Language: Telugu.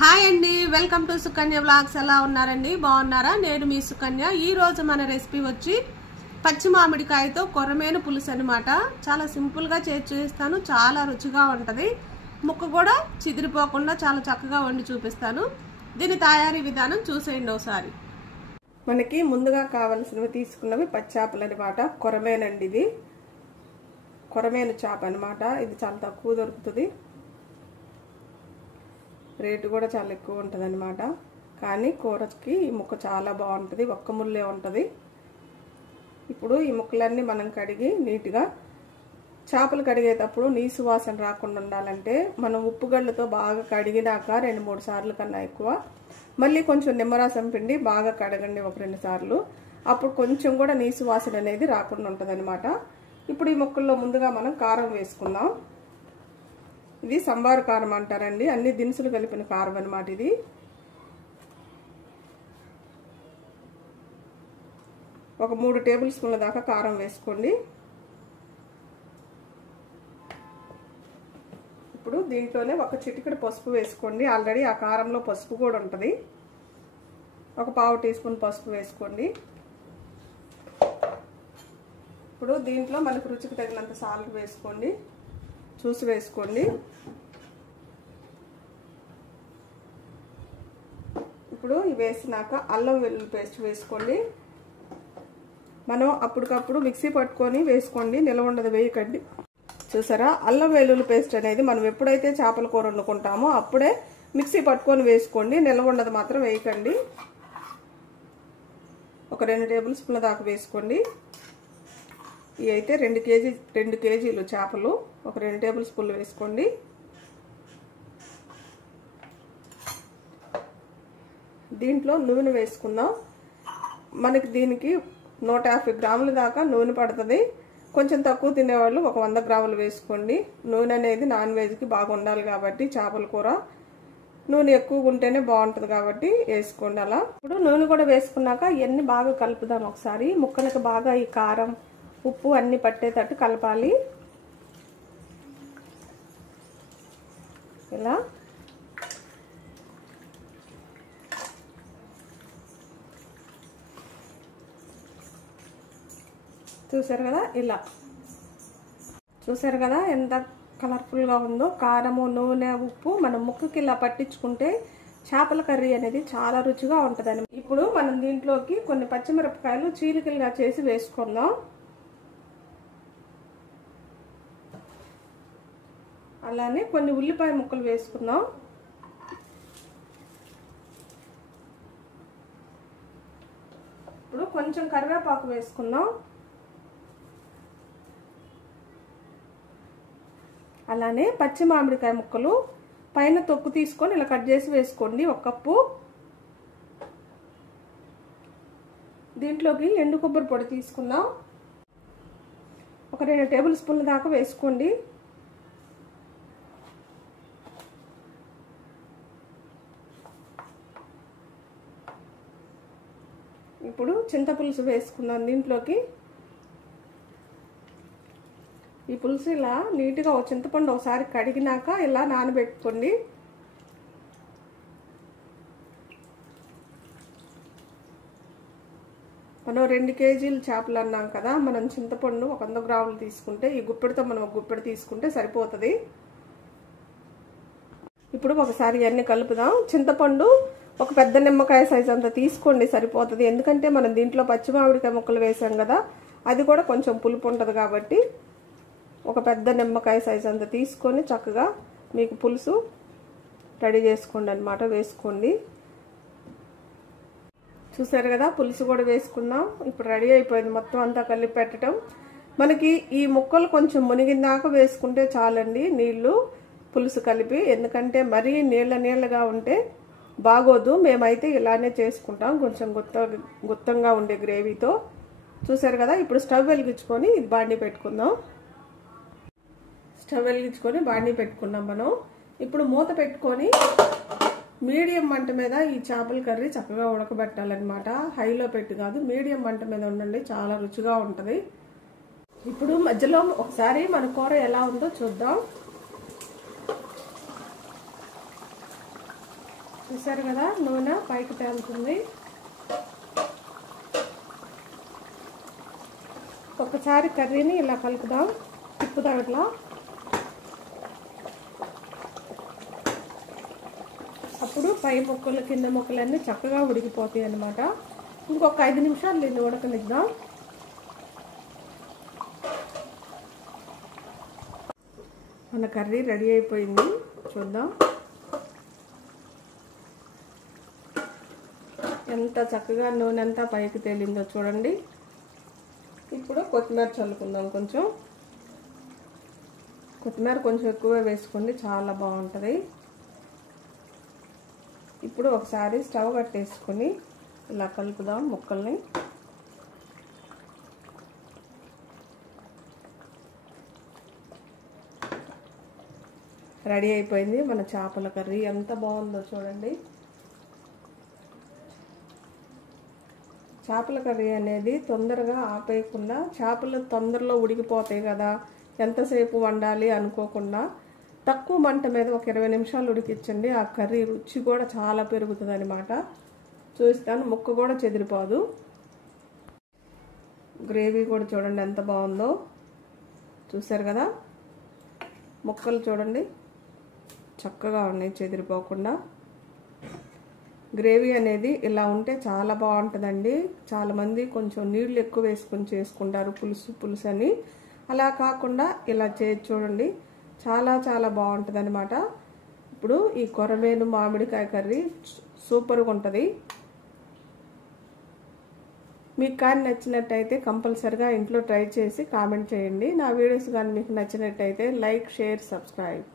హాయ్ అండి, వెల్కమ్ టు సుకన్య వ్లాగ్స్. ఎలా ఉన్నారండి? బాగున్నారా? నేను మీ సుకన్య. ఈ రోజు మన రెసిపీ వచ్చి పచ్చి మామిడికాయతో కొరమేను పులుసు అన్నమాట. చాలా సింపుల్ గా చేస్తాను, చాలా రుచిగా ఉంటది. ముక్క కూడా చిదిరిపోకుండా చాలా చక్కగా వండి చూపిస్తాను. దీని తయారీ విధానం చూసేయండి ఒకసారి. మనకి ముందుగా కావాల్సినవి తీసుకున్నవి పచ్చాపలు అన్నమాట. కొరమేనండి, ఇది కొరమేను చేప అన్నమాట. ఇది చాలా తక్కువ దొరుకుతుంది, రేటు కూడా చాలా ఎక్కువ ఉంటుంది అన్నమాట. కానీ కూరకి ఈ ముక్క చాలా బాగుంటుంది, ఒక్క ముల్లే ఉంటుంది. ఇప్పుడు ఈ ముక్కలన్నీ మనం కడిగి నీట్గా, చేపలు కడిగేటప్పుడు నీసు వాసన రాకుండా ఉండాలంటే మనం ఉప్పు గళ్ళతో బాగా కడిగినాక 2-3 సార్లు కన్నా ఎక్కువ మళ్ళీ కొంచెం నిమ్మరసం పిండి బాగా కడగండి, 1-2 సార్లు. అప్పుడు కొంచెం కూడా నీసు వాసన అనేది రాకుండా ఉంటుంది అన్నమాట. ఇప్పుడు ఈ ముక్కల్లో ముందుగా మనం కారం వేసుకుందాం. ఇది సంబారు కారం అంటారండి, అన్ని దినుసులు కలిపిన కారం అన్నమాట. ఇది ఒక 3 టేబుల్ స్పూన్ల దాకా కారం వేసుకోండి. ఇప్పుడు దీంట్లోనే ఒక చిటికెడు పసుపు వేసుకోండి. ఆల్రెడీ ఆ కారంలో పసుపు కూడా ఉంటుంది. ఒక 1/2 టీ స్పూన్ పసుపు వేసుకోండి. ఇప్పుడు దీంట్లో మనకు రుచికి తగినంత సాల్ట్ వేసుకోండి, చూసి వేసుకోండి. ఇప్పుడు ఇవి వేసినాక అల్లం వెల్లుల్లి పేస్ట్ వేసుకోండి. మనం అప్పటికప్పుడు మిక్సీ పట్టుకొని వేసుకోండి, నిల్వ ఉండదు, వేయకండి. చూసారా, అల్లం వెల్లుల్లి పేస్ట్ అనేది మనం ఎప్పుడైతే చేపల కూర వండుకుంటామో అప్పుడే మిక్సీ పట్టుకొని వేసుకోండి, నిల్వ ఉండదు మాత్రం వేయకండి. ఒక 2 టేబుల్ స్పూన్ల దాకా వేసుకోండి. ఇవి అయితే 2 కేజీలు చేపలు, ఒక 2 టేబుల్ స్పూన్లు వేసుకోండి. దీంట్లో నూనె వేసుకుందాం. మనకి దీనికి 150 గ్రాముల దాకా నూనె పడుతుంది. కొంచెం తక్కువ తినేవాళ్ళు ఒక 100 గ్రాములు వేసుకోండి. నూనె అనేది నాన్ వెజ్కి బాగా ఉండాలి కాబట్టి, చేపల కూర నూనె ఎక్కువగా ఉంటేనే బాగుంటుంది కాబట్టి వేసుకోండి అలా. ఇప్పుడు నూనె కూడా వేసుకున్నాక ఇవన్నీ బాగా కలుపుదాం ఒకసారి. ముక్కలకు బాగా ఈ కారం ఉప్పు అన్ని పట్టేటట్టు కలపాలి. ఇలా చూసారు కదా, ఇలా చూసారు కదా ఎంత కలర్ఫుల్గా ఉందో. కారము నూనె ఉప్పు మనం ముక్కకి ఇలా పట్టించుకుంటే చేపల కర్రీ అనేది చాలా రుచిగా ఉంటుందని. ఇప్పుడు మనం దీంట్లోకి కొన్ని పచ్చిమిరపకాయలు చీలికలుగా చేసి వేసుకుందాం. అలానే కొన్ని ఉల్లిపాయ ముక్కలు వేసుకుందాం. ఇప్పుడు కొంచెం కరివేపాకు వేసుకుందాం. అలానే పచ్చి మామిడికాయ ముక్కలు పైన తొక్కు తీసుకొని ఇలా కట్ చేసి వేసుకోండి, 1 కప్పు. దీంట్లోకి ఎండు కొబ్బరి పొడి తీసుకుందాం, ఒక 2 టేబుల్ స్పూన్ల దాకా వేసుకోండి. ఇప్పుడు చింతపులుసు వేసుకుందాం దీంట్లోకి. ఈ పులుసు ఇలా నీట్గా చింతపండు ఒకసారి కడిగినాక ఇలా నానబెట్టుకోండి. మనం 2 కేజీలు చేపలు అన్నాం కదా, మనం చింతపండు 100 గ్రాములు తీసుకుంటే ఈ గుప్పెడితో మనం 1 గుప్పెడు తీసుకుంటే సరిపోతుంది. ఇప్పుడు ఒకసారి ఇవన్నీ కలుపుదాం. చింతపండు ఒక పెద్ద నిమ్మకాయ సైజు అంతా తీసుకోండి, సరిపోతుంది. ఎందుకంటే మనం దీంట్లో పచ్చి మామిడికాయ ముక్కలు వేసాం కదా, అది కూడా కొంచెం పులుపు ఉంటుంది కాబట్టి ఒక పెద్ద నిమ్మకాయ సైజు అంతా తీసుకొని చక్కగా మీకు పులుసు రెడీ చేసుకోండి అన్నమాట. వేసుకోండి. చూసారు కదా, పులుసు కూడా వేసుకున్నాం. ఇప్పుడు రెడీ అయిపోయింది మొత్తం అంతా కలిపి పెట్టడం. మనకి ఈ ముక్కలు కొంచెం మునిగిందాక వేసుకుంటే చాలండి నీళ్లు, పులుసు కలిపి. ఎందుకంటే మరీ నీళ్ళగా ఉంటే బాగోదు. మేమైతే ఇలానే చేసుకుంటాం, కొంచెం గుత్తంగా ఉండే గ్రేవీతో. చూసారు కదా, ఇప్పుడు స్టవ్ వెలిగించుకొని ఇది బాండీ పెట్టుకుందాం. స్టవ్ వెలిగించుకొని బాండీ పెట్టుకున్నాం మనం. ఇప్పుడు మూత పెట్టుకొని మీడియం మంట మీద ఈ చేపల కర్రీ చక్కగా ఉడకబెట్టాలన్నమాట. హైలో పెట్టి కాదు, మీడియం మంట మీద ఉండండి, చాలా రుచిగా ఉంటుంది. ఇప్పుడు మధ్యలో ఒకసారి మన కూర ఎలా ఉందో చూద్దాం. చూసారు కదా నూనె పైకి తేలుతుంది. ఒకసారి కర్రీని ఇలా కలుపుదాం, తిప్పుదాం ఇట్లా. అప్పుడు పై ముక్కలు కింద ముక్కలన్నీ చక్కగా ఉడికిపోతాయి అన్నమాట. ఇంకొక 5 నిమిషాలు దీన్ని ఉడకనిద్దాం. మన కర్రీ రెడీ అయిపోయింది, చూద్దాం. ఎంత చక్కగా నూనె అంతా పైకి తేలిందో చూడండి. ఇప్పుడు కొత్తిమీర చల్లుకుందాం. కొత్తిమీర కొంచెం ఎక్కువ వేసుకోండి, చాలా బాగుంటుంది. ఇప్పుడు ఒకసారి స్టవ్ కట్టేసుకొని ఇలా కలుపుదాం ముక్కల్ని. రెడీ అయిపోయింది మన చేపల కర్రీ. ఎంత బాగుందో చూడండి. చేపల కర్రీ అనేది తొందరగా ఆపేయకుండా, చేపలు తొందరలో ఉడికిపోతాయి కదా, ఎంతసేపు వండాలి అనుకోకుండా తక్కువ మంట మీద ఒక 20 నిమిషాలు ఉడికించండి. ఆ కర్రీ రుచి కూడా చాలా పెరుగుతుంది అన్నమాట. చూస్తాను, ముక్క కూడా చెదిరిపోదు. గ్రేవీ కూడా చూడండి ఎంత బాగుందో. చూసారు కదా, ముక్కలు చూడండి చక్కగా ఉన్నాయి, చెదిరిపోకుండా. గ్రేవీ అనేది ఇలా ఉంటే చాలా బాగుంటుందండి. చాలామంది కొంచెం నీళ్ళు ఎక్కువ వేసుకొని చేసుకుంటారు పులుసు అని. అలా కాకుండా ఇలా చేసి చూడండి, చాలా చాలా బాగుంటుంది అనమాట. ఇప్పుడు ఈ కొరమేను మామిడికాయ కర్రీ సూపర్గా ఉంటుంది. మీకు కానీ నచ్చినట్టయితే కంపల్సరిగా ఇంట్లో ట్రై చేసి కామెంట్ చేయండి. నా వీడియోస్ కానీ మీకు నచ్చినట్టయితే లైక్, షేర్, సబ్స్క్రైబ్.